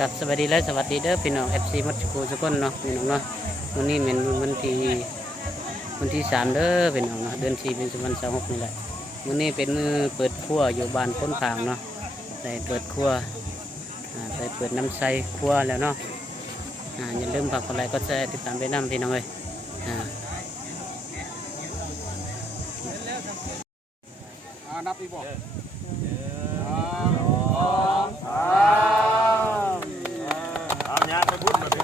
กับสวัสดีและสวัสดีเด้อพี่น้อง FC มัดสกูสกุลเนาะพี่น้องเนาะวันนี้เป็นวันที่3เด้อพี่น้องเนาะเดือน4เป็น2026นี่แหละวันนี้เป็นมือเปิดครัวอยู่บ้านพ้นผางเนาะได้เปิดครัวได้เปิดน้ำใสครัวแล้วเนาะอย่าลืมฝากกดไลค์กดแชร์ติดตามไปนำพี่น้องเลยนับอีกบ่เอาญาติไปพูดมาดิ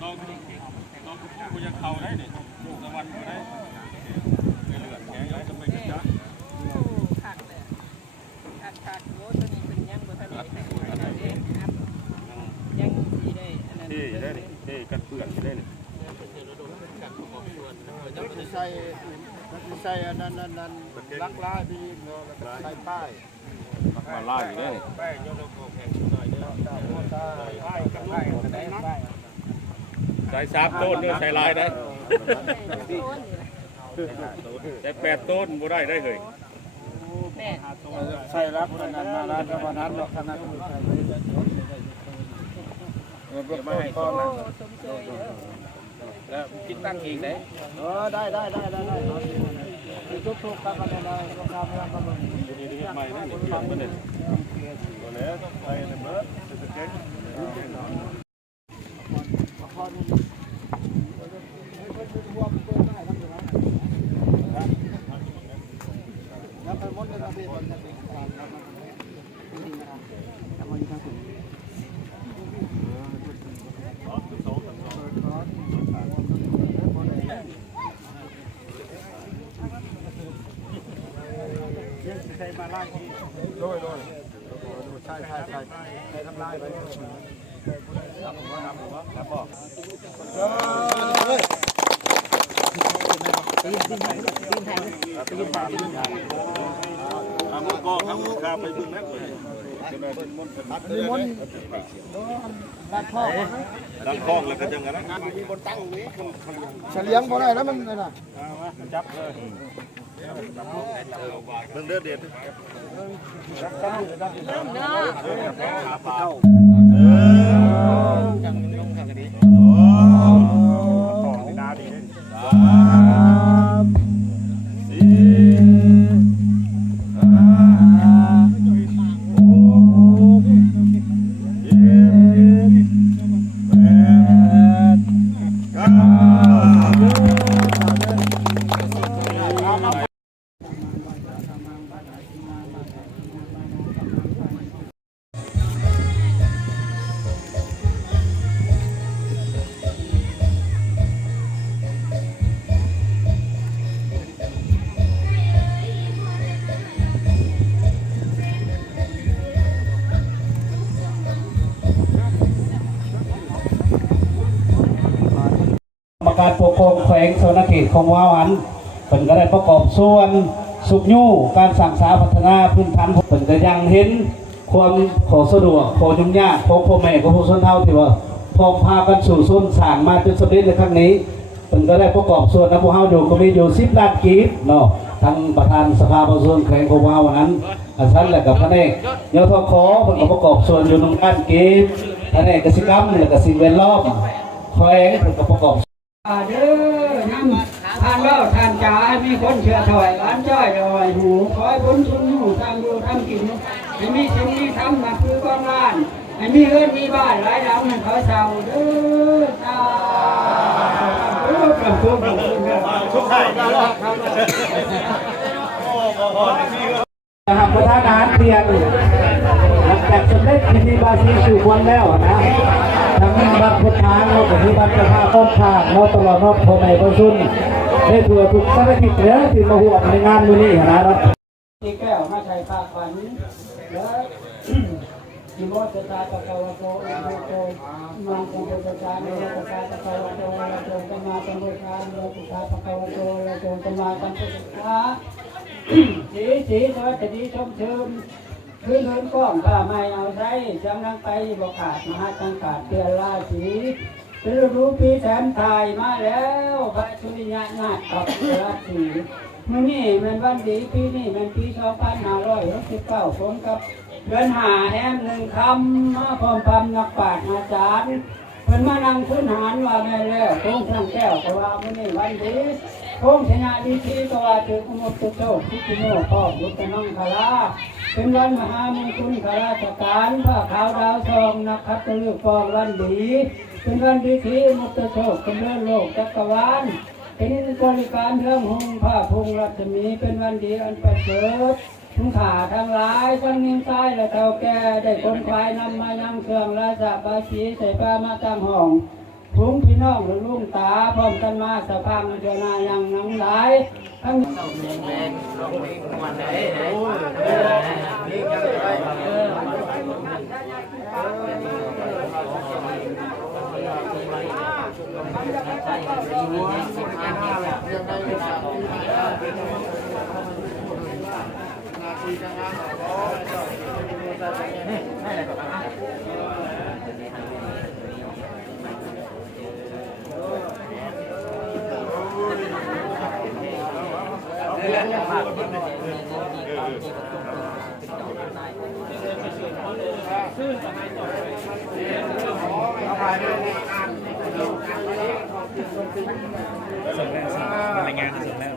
เราคุยกับเขาได้เนี่ยสวรรค์ได้เหลือแข็งแล้วจะไปกันจ้ะที่กันเปื่อนได้นี่ใส่อันนั้นลักล่าดีเนาะใส่ป้ายมาล่าอยู่ได้แป้งโยนโคแข็งหน่อยเด้อป้ายกับป้ายใส่3ต้นเด้อใส่ลายได้แต่8ต้นบ่ได้เลยใส่รักขนาดมาร้านกับวันนั้นหรอกขนาดมาให้ก้อนนะแล้วคิดตั้งเองได้ได้ทุกๆกันได้ต้องทำแล้วก็มันดีๆใหม่นะนี่ทำมาเลยตัวแล้วต้องไปในเบิร์ดจะเจ๊งใช้มาไล่ที่โดยใช่ทำลายไปนำหัวแล้วบอกทำก็ทำข้าไปบึ้งแม่เลยดังคล้องแล้วก็จังกันนะมีบนตั้งนี้เฉลียงพอได้แล้วมันเลยนะจับเลยเบิ่งเดือดเด็ดการปกครองแขวงโซนเขตของว้าวันเป็นก็ได้ประกอบส่วนสุขยู่การสั่งสาพัฒนาพื้นฐานเป็นก็ยังเห็นความขอสะดวกขอยุ่งยากของพ่อแม่ของผู้ชนเท่าที่ว่าพอพากันสู่ส้นสร้างมาจนสำเร็จในครั้งนี้เป็นก็ได้ประกอบส่วนนะพวกเฮาอยู่ก็มีอยู่10 ล้านกีบเนาะทั้งประธานสภาประชาชนแขวงของว้าวันนั้นอาจารย์และกับพระเนกยทคเป็นก็ประกอบส่วนอยู่1 ล้านกีบพระเนกกสิกรรมและก็สิ่งแวดล้อมแขวงเป็นก็ประกอบเด้อนั่งทานเล่าทานจ่าให้มีคนเชื่อถอยร้านจ้อยดอยหูคอยพ้นชุนหูทางดูทำกินให้มีสิ่งมีทำมาคือกองล้านให้มีเงินมีบ้านหลายหลังให้เขาเช่าเด้อตาชุกไข่นะครับประธานอาหารเพียงหลังจากสำเร็จพิธีบาสีสู่วันแล้วนะทั้งบัตรพุทธาเรากับที่บัตรประชาต้นทางเราตลอดรอบพอในประชุมได้ตัวทุกสารทิศเนื้อที่มาห่วงในงานมื้อนี้นะครับที่แก้วมาใช้ภาคฝันแล้ว นิโมตตาตะกวะโตอุโมโตมังคุปตาเนตตาตะกวะโตระโตตมาตัมโมคาโลกุตาตะกวะโตระโตตมาตัมโมคาสีสวัสดีชมเชม คือเดินก้องข้าไม่เอาใช้จำนังไปบอกขาดมหาจังกาดเตือนราศีเป็นรู้ปีแสนไทยมาแล้วพระสุริยะนาคกับราศีมื่อนี้มันวันดีปีนี้มันปี2569ผมกับเดือนหาแอม1 คำมาพร้อมพำนักปราชญ์อาจารย์เพิ่นมานั่งพื้นฐานว่าแม่แล้วโค้งทั้งแก้วก็ว่ามื่อนี้วันดีโค้งชนะดีทีก็ว่าถึงมุตโชคทิโมพ่อบุตรมังคลาเป็นวันมหามงคลข้าราชการผ้าขาวดาวทองนักขัตฤกษ์ฟองวันดีเป็นวันดีทีมุตโชคเป็นเรื่องโลกจักรวาลเป็นบริการเรื่องหุ่งผ้าพุงรัศมีเป็นวันดีอันประเสริฐทั้งขาทั้งหลายทั้งนิ่งใต้และเท่าแก่ได้คนควายนำมายังเครื่องราชบาชีใส่ปลามาตั้งห้องทุงพี่น้องหรือลุงตาพร้อมกันมาสะพังเจนายังนังหลายทั้ง รายงานเสร็จแล้ว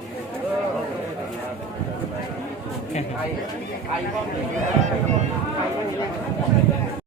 ไ